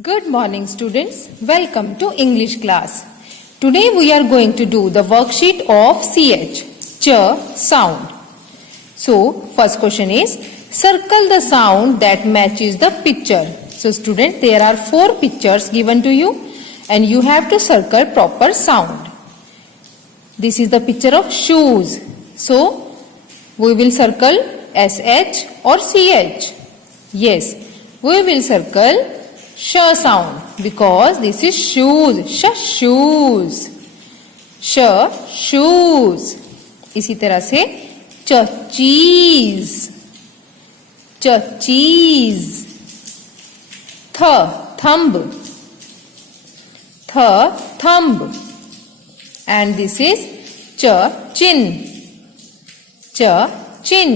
Good morning students, welcome to English class. Today we are going to do the worksheet of ch sound. So first question is, circle the sound that matches the picture. So student, there are 4 pictures given to you and you have to circle proper sound. This is the picture of shoes. So we will circle sh or ch. Yes, we will circle sh sound because this is shoes. Shoes. Shoes. इसी तरह से cheese. Cheese. Thumb. Thumb. And this is chin. Chin.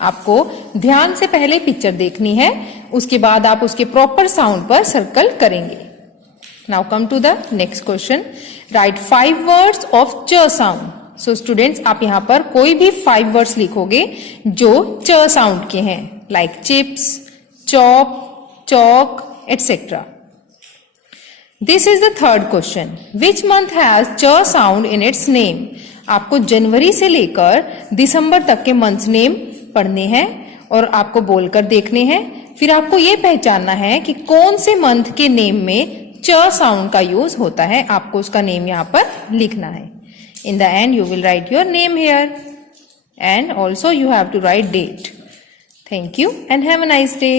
आपको ध्यान से पहले picture देखनी है, उसके बाद आप उसके प्रॉपर साउंड पर सर्कल करेंगे. Now come to the next question. Write 5 words of च साउंड. सो स्टूडेंट्स, आप यहाँ पर कोई भी 5 वर्ड्स लिखोगे जो च साउंड के हैं, like chips, chop, Chowk, etcetera. This is the third question. Which month has च साउंड इन इट्स नेम. आपको जनवरी से लेकर दिसंबर तक के मंथ्स नेम पढ़ने हैं और आपको बोलकर देखने हैं. फिर आपको ये पहचानना है कि कौन से मंथ के नेम में च साउंड का यूज होता है. आपको उसका नेम यहाँ पर लिखना है. In the end you will write your name here and also you have to write date. Thank you and have a nice day.